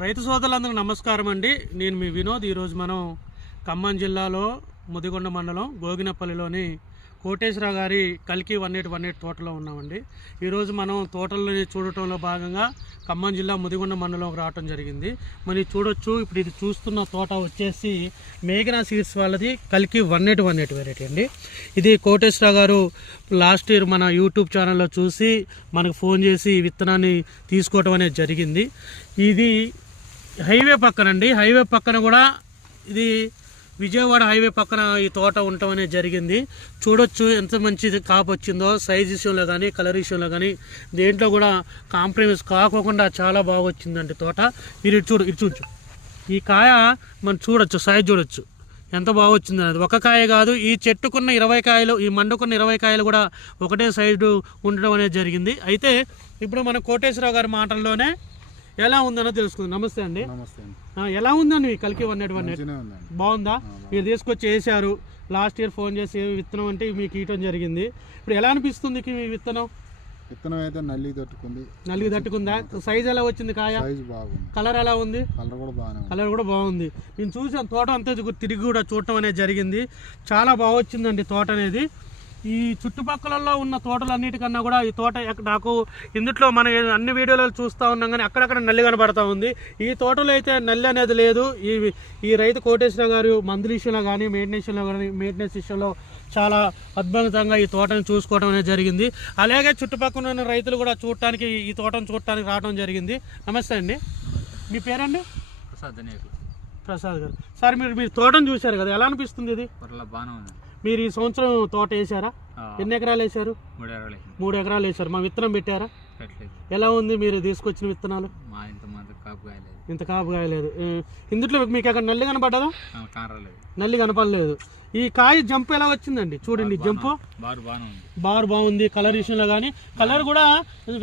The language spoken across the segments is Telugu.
రైతు సోదరులందరికీ నమస్కారం అండి. నేను మీ వినోద్. ఈరోజు మనం ఖమ్మం జిల్లాలో ముదిగొండ మండలం గోగినపల్లిలోని కోటేశ్వరరావు గారి కల్కి 1818 తోటలో ఉన్నామండి. ఈరోజు మనం తోటలని చూడటంలో భాగంగా ఖమ్మం జిల్లా ముదిగొండ మండలంకి రావడం జరిగింది. మరి చూడొచ్చు, ఇప్పుడు ఇది చూస్తున్న తోట వచ్చేసి మేఘనా సీడ్స్ వాళ్ళది కల్కి 1818 వెరైటీ అండి. ఇది కోటేశ్వరరావు గారు లాస్ట్ ఇయర్ మన యూట్యూబ్ ఛానల్లో చూసి మనకు ఫోన్ చేసి ఈ విత్తనాన్ని తీసుకోవటం అనేది జరిగింది. ఇది హైవే పక్కనండి. హైవే పక్కన కూడా ఇది విజయవాడ హైవే పక్కన ఈ తోట ఉండటం అనేది జరిగింది. చూడొచ్చు ఎంత మంచి కాపు వచ్చిందో. సైజ్ విషయంలో కానీ కలర్ విషయంలో కానీ దేంట్లో కూడా కాంప్రమైజ్ కాకోకుండా చాలా బాగా వచ్చిందండి తోట. మీరు ఇటు చూడొచ్చు, ఈ కాయ మనం చూడొచ్చు, సైజ్ చూడొచ్చు ఎంత బాగా వచ్చింది అనేది. ఒక కాయ కాదు, ఈ చెట్టుకున్న 20 కాయలు, ఈ మండుకున్న 20 కాయలు కూడా ఒకటే సైజు ఉండడం అనేది జరిగింది. అయితే ఇప్పుడు మన కోటేశ్వరరావు గారి మాటల్లోనే ఎలా ఉందనో తెలుసుకుందాం. నమస్తే అండి. ఎలా ఉందండి మీ కల్కి 1818? బాగుందా? మీరు తీసుకొచ్చి వేసారు, లాస్ట్ ఇయర్ ఫోన్ చేసి విత్తనం అంటే మీకు ఇవ్వటం జరిగింది. ఇప్పుడు ఎలా అనిపిస్తుంది మీ విత్తనం? విత్తనం అయితే నల్లి తట్టుకుందా? సైజ్ ఎలా వచ్చింది? కాయ కలర్ ఎలా ఉంది? కలర్ కూడా బాగుంది. నేను చూసాను తోట అంతా తిరిగి కూడా చూడటం అనేది జరిగింది. చాలా బాగా వచ్చిందండి తోట అనేది. ఈ చుట్టుపక్కలలో ఉన్న తోటలన్నిటికన్నా కూడా ఈ తోట నాకు ఇందులో మనం అన్ని వీడియోలు చూస్తూ ఉన్నాం కానీ అక్కడక్కడ నల్లి కనబడతా ఉంది. ఈ తోటలో అయితే నల్లి అనేది లేదు. ఈ రైతు కోటేశ్వరరావు గారు మందుల విషయంలో కానీ మెయింటెనెన్స్ విషయంలో చాలా అద్భుతంగా ఈ తోటను చూసుకోవడం అనేది జరిగింది. అలాగే చుట్టుపక్కల ఉన్న రైతులు కూడా చూడటానికి ఈ తోటను చూడటానికి రావడం జరిగింది. నమస్తే అండి, మీ పేరండి? ప్రసాద్ గారు. సార్ మీరు తోటను చూశారు కదా, ఎలా అనిపిస్తుంది? ఇది మీరు ఈ సంవత్సరం తోట వేసారా? ఎన్ని ఎకరాలు వేసారు? 3 ఎకరాలు వేసారు. మా విత్తనం పెట్టారా? ఎలా ఉంది మీరు తీసుకొచ్చిన విత్తనాలు? ఇంత కాపు కాయలేదు. ఇందులో మీకు అక్కడ నల్లి కనపడ్డదా? నల్లి కనపడలేదు. ఈ కాయ జంప్ ఎలా వచ్చిందండి? చూడండి, జంపు బారు బాగుంది. కలర్ విషయంలో కానీ కలర్ కూడా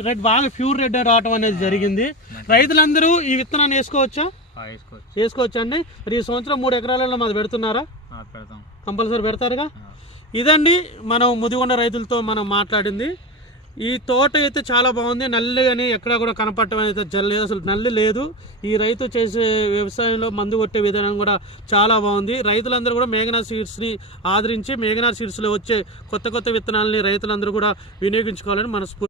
రెడ్, బాగా ప్యూర్ రెడ్ రావటం అనేది జరిగింది. రైతులందరూ ఈ విత్తనాన్ని వేసుకోవచ్చా? వేసుకోవచ్చు అండి. మరి ఈ సంవత్సరం 3 ఎకరాలలో మాది పెడుతున్నారా? కంపల్సరీ పెడతారుగా. ఇదండి మనం ముదిగొండ రైతులతో మనం మాట్లాడింది. ఈ తోట అయితే చాలా బాగుంది. నల్లి అని ఎక్కడా కూడా కనపడటం అయితే జరలేదు, అసలు నల్లి లేదు. ఈ రైతు చేసే వ్యవసాయంలో మందు కొట్టే విధానం కూడా చాలా బాగుంది. రైతులందరూ కూడా మేఘనా సీడ్స్ని ఆదరించి మేఘనా సీడ్స్లో వచ్చే కొత్త విత్తనాలని రైతులందరూ కూడా వినియోగించుకోవాలని మనస్ఫూర్తి